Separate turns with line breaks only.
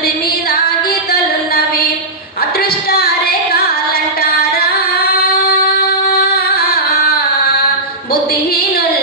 నుది మీద గీతలున్నవి. అదృష్ట కాలంటారా బుద్ధిహీనులు